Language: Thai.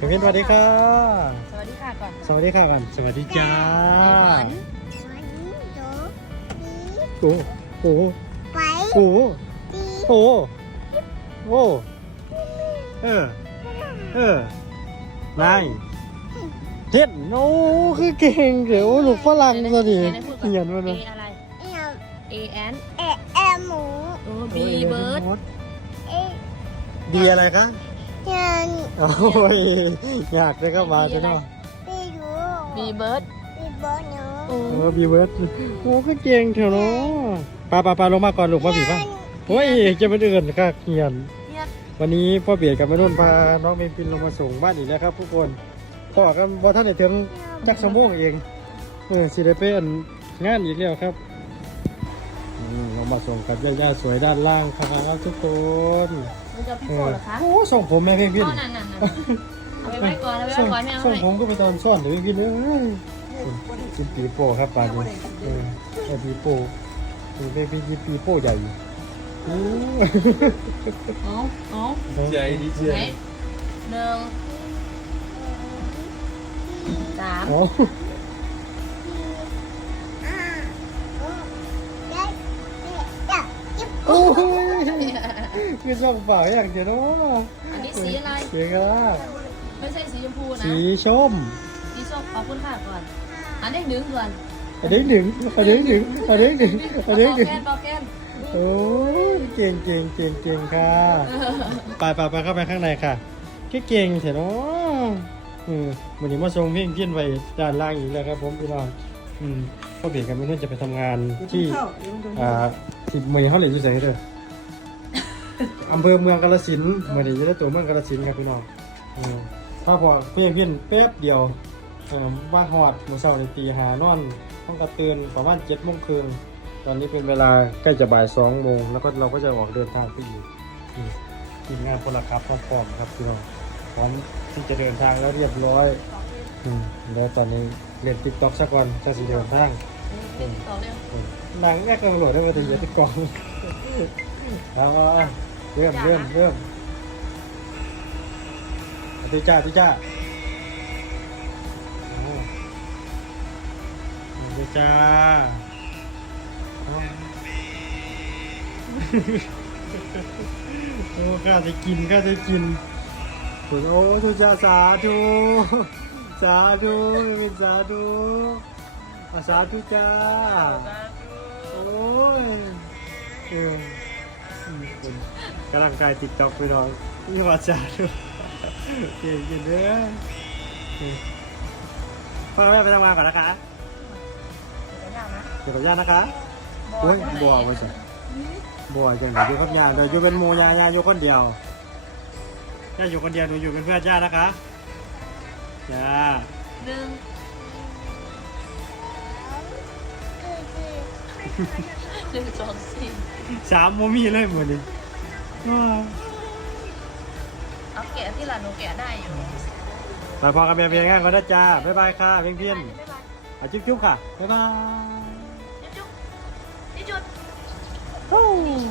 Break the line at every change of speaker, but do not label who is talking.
พี่พินสวัสดีค่ะ
สวัสดีค่ะก่อน
สวัสดีค่ะกันสวัสดีจ้า
วัน
โอ้โห
ไป
โอ้โหโอ้โหโอ้เออ เออนายเจ็ดโอ้คือเก่งเดี๋ยวลูกฝรั่งซะดิ
ไหนพูดก่อน
เขียนมัน
A
นะ
อะไร
เอ็ม
A N
เอเอ็มหมู
โอ้ B bird
เอ
ดีอะไรคะ
เจน
โอ้ยอยากได้เข้ามาจ้ะเนาะ
ปีดู
B bird
ปีบอลเนาะ
โอ้
เออบีเวิร์ดโอ้ก็เก่งเถอะเนาะปาปาปาลงมาก่อนลูกมาบีป่ะโอ้ยจะมาเดินค่ะเขียน
เนี่ย
วันนี้พ่อเบียดกับแม่นุ่นพาน้องเมนปินลงมาส่งบ้านอีกแล้วครับทุกคนพ่อกันบ่ท่านได้ถึงจักสมงเองเออสิได้เป็นงานอีกแล้วครับอื มเรามาส่งกับย่าๆสวยด้านล่างครับทุกคน
มันจะพี่
เอ
โฟ
อ
เหรอคะ
โอ้ส่งผมแม่เพียงพิน
อ๋อนั่นนั่นนั่นเอาไปไว้ก่อนเอาไป
ส่
ไว้
ง
ก่อนไม่เอา
ส่ง
ให้
ผมก็ไปตอนซ่อนหรือพินเอ้ยกินปีโป้ครับปลาเนี่ยเออไอปีโป้เป็นปีปีโป้ใหญ่อู้
เอาเอา
ใหญ่ดีเจีย
ไหนหนึ่งสาม
คือส่งฝาอย่างเดียวเนาะ
อันนี้สีอะไร
เก่งอะ
ไม่ใช่สีชมพูนะ
สีส้ม
สีส้มขอบคุณค่ะก่อน อันนี้หนึ่งก่อน
อันนี้หนึ่งอันนี้หนึ่งอันนี้หนึ่งอันนี้หนึ่ง
ปาแก้ม
โอ้ยเก่งเก่งเก่งเก่งค่ะ ไปไปไปเข้าไปข้างในค่ะเก่งเถอะเนาะอืมวันนี้มาส่งเพียงเพี้ยนไว้ด้านล่างอีกแล้วครับ ผมพี่น้องอืมพ่อเบียกันไม่นุ่นจะไปทำงานที่อ่าที่เมืองเขาเลยอยู่ไหนเด้อ อำเภอเมืองกาฬสินธุ์เมื่อนี้จะได้ตัวเมืองกาฬสินธุ์ครับพี่น้องอืมถ้าพอเพียงเพี้ยนแป๊บเดียวเอ่อว่าหอดมื้อเช้าในตีหานอนต้องกระตื่นประมาณเจ็ดโมงครึ่งตอนนี้เป็นเวลาใกล้จะบ่ายสองโมงแล้วก็เราก็จะออกเดินทางไปอีกนี่ทีมงานพลครับพร้อมๆครับพี่น้องพร้อมที่จะเดินทางแล้วเรียบร้อยอืมแล้วตอนนี้เรียนติ๊กต็อกสักวันจะสิเดินทาง
ติดต่อเร็ว
อืมหนังแรกกำลังโหลดได้มาถึงเรียนติ๊กต็อกเอาเอาเอา เริ่มเริ่มเริ่มเอาติจ้าติจ้าเอาเอาติจ้าเอาโอ้ข้าจะกินข้าจะกินคุณโอ้ทุจาสาธุสาธุเป็นสาธุอาสาธุจ้าโอ้ยเออ อืมเป็นกำลังกายติ๊กต็อกไปน้องนี่ว่าสาธุเก่งกินเด้ออืมพ่อแม่ไปทำงานก่อนนะคะเดี๋ยวขออนุญาตนะคะโอ้ยบัวไม่ใช่บ่อยจังเลยอยู่กับยาเดี๋ยวอยู่เป็นหมูยายาอยู่คนเดียวย่าอยู่คนเดียวหนูอยู่เป็นเพื่อนย่านะคะจ้า
หนึ่ง หนึ่งสองสี่
สามโมมีเลยหมดนี่ว้าว
เอาแกะที่หลานหนูแกะได้อยู่
ไปพอกับเมียเพียงงานก็ได้จ้า บ๊ายบายค่ะเพียงเพียง
บ๊ายบาย
เอาจุ๊บจุ๊บค่ะ บ๊ายบาย
จุ๊บจุ๊บนี่จุด
ฮู้